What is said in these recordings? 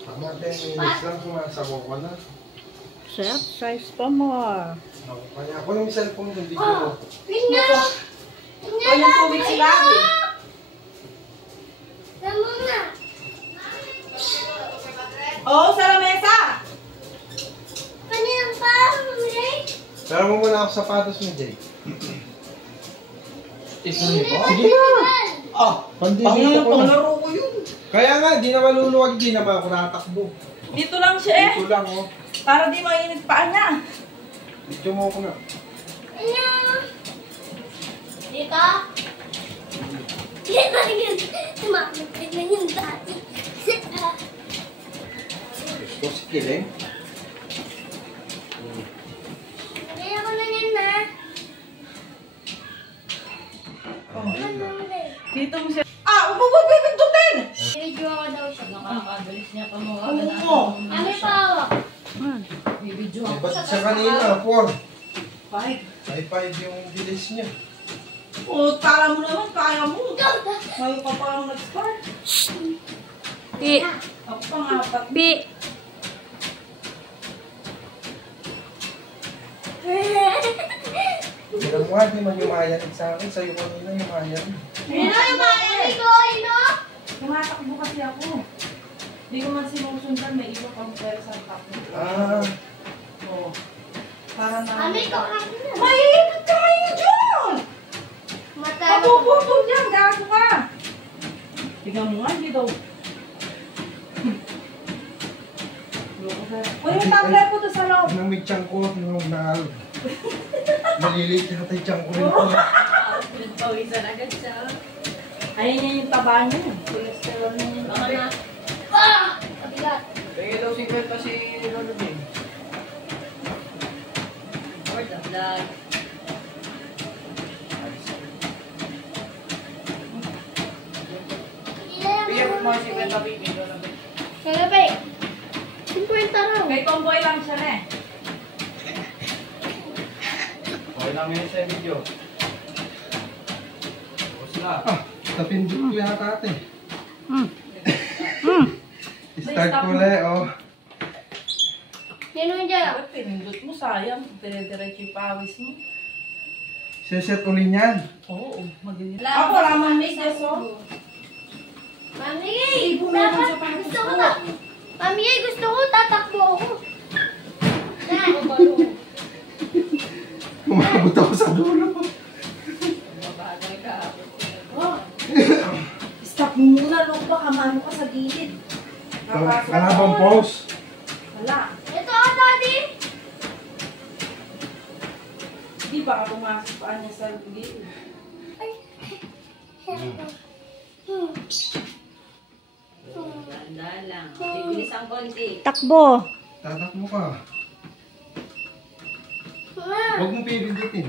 Tama 10 minutes lang sumasabaw ka na. Sir, size pa mo. Kaya ako lang yung cellphone ng video mo. Walang tubig si Bobby. Oo, sa lamesa. Kanina pa, Pero mo muna ako sapatos mo, Jay. Sige na! Oh, Pandili ko na. panglaro ko yun. Kaya nga, di na maluluwag, di na ako natakbo. Dito lang siya eh. Dito lang, oh. Para di mainit paa niya. Dito mo ako na. Dito? Dito yun. Tumamit ka na yung dati. Gusto kiling? Kaya ko na yan na. Dito mo siya. Ah, upo pindutin! Video ako daw siya. Nakakabilis niya pa mga Upo. Ano pa ako? Bibidyo Eh, ako. ba't siya kanina? 4. 5. 5 yung bilis niya. O, tala mo naman, kaya mo. Ngayon ka pa lang nag-start. Pi. Ako pang 4. Pi. Bilang mo, di man yumayan sa akin. Sa'yo kanina yumayan. Ino yung mga ko, Ino? Tumatakbo kasi ako. Hindi ko man sinusundan, may iba pang pera sa takbo. Ah. Oo. Para na... Kami ko ako na. Mahihipit ka kayo dyan! Mata. Mapuputol dyan, gago ka! Tingnan mo nga, hindi daw. Uy, yung tablet po doon sa loob. Nang may tiyang ko, nung maliliit na tayo tiyang ko rin po. Nagpawisan agad siya. Ayun niya yung taba niya. Cholesterol niya yung Baka na. Kabigat. Kaya daw si Bel kasi Lolo Jay. Or dagdag. Kaya mo si Bel tapi video na Bel. Kagabi. 50 raw. May tomboy lang siya na eh. Okay lang yun sa video. Tapos na. Ah, tapindot ko yata ate. Start Stop ko mo. ulit, oh. Sino dyan? Ba't pinindot mo? Sayang. Dire-diretso yung pawis mo. Seset uli niyan. Oo, magiging. Ako, ramang miss oh. Mami, dapat gusto ko na. Mami, gusto ko tatakbo ako. Umabot ako sa dulo. Mabagal ka. Oh. Stop mo muna, Lord. Baka mano ka sa gilid. Kalabang pose. Wala. Ito ako, Daddy. Di ba ka pumasok pa niya sa gilid? Ganda lang. Bibilis ang konti. Takbo. Tatakbo ka. Ma, Huwag mo pipindutin.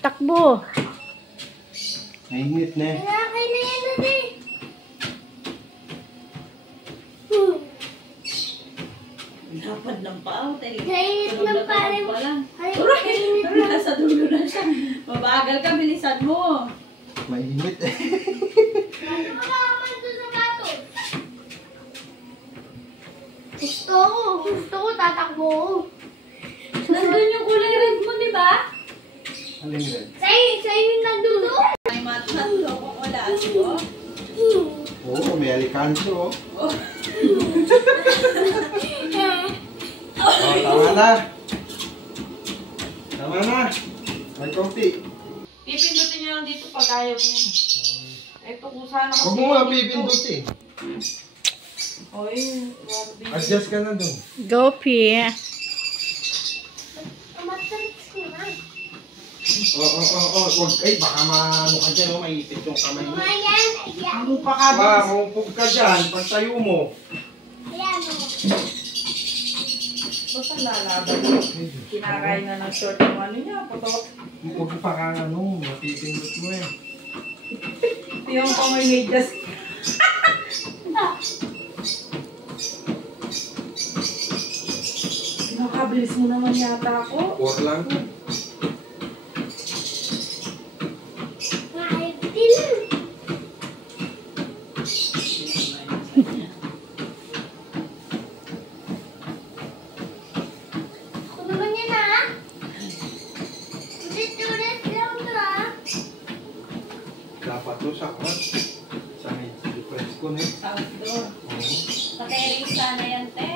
Takbo. Nainit na eh. kinakay na yan, Daddy. Lapad ng paa. Nainit ng parang. pa lang. Ay, Nasa dulo na siya. Mabagal ka, bilisan mo. Mainit eh. ano ko naman doon sa bato? Gusto ko tatakbo ako. Nandun yung kulay red mo, di ba? Alin rin? Sa'yo yung nandun. Ay, matmat. Loko ko laso. Oo, may alikanso oh. Oh, tama na. Tama na. May konti. Pipindutin niya lang dito pag ayaw niya. Ito kung sana kasi... Huwag mo nga pipindutin. Oy, Adjust ka na dun. Go, Pi. Matrix ko na. Oo. Huwag, ay, baka maano ka dyan, oh, maipit yung kamay mo. Ayan, ayan. Ano pa ka Ba, maupog ka dyan, pagtayo mo. Ayan, Basta lalaban. Kinakain na ng short yung ano niya. Patot. Huwag pa ka ano, mapipindot mo eh. Yung pa may medyas. Nakabilis mo naman yata ako. 4 lang. Nga, ay, sa harap. Sa may difference ko na eh. Outdoor. Oo. Patering sana yan, te.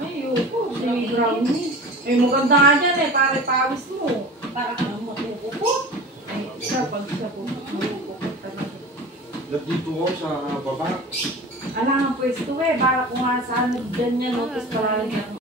Ay, yuko. Si brownie. Eh, maganda nga dyan eh. Pare pawis mo. Para kang matukupo. Ay, siya pag siya po. Magpupukot talaga. Dito ako sa baba. Alam ang pwesto eh. Para kung nga saan ganyan. Tapos parang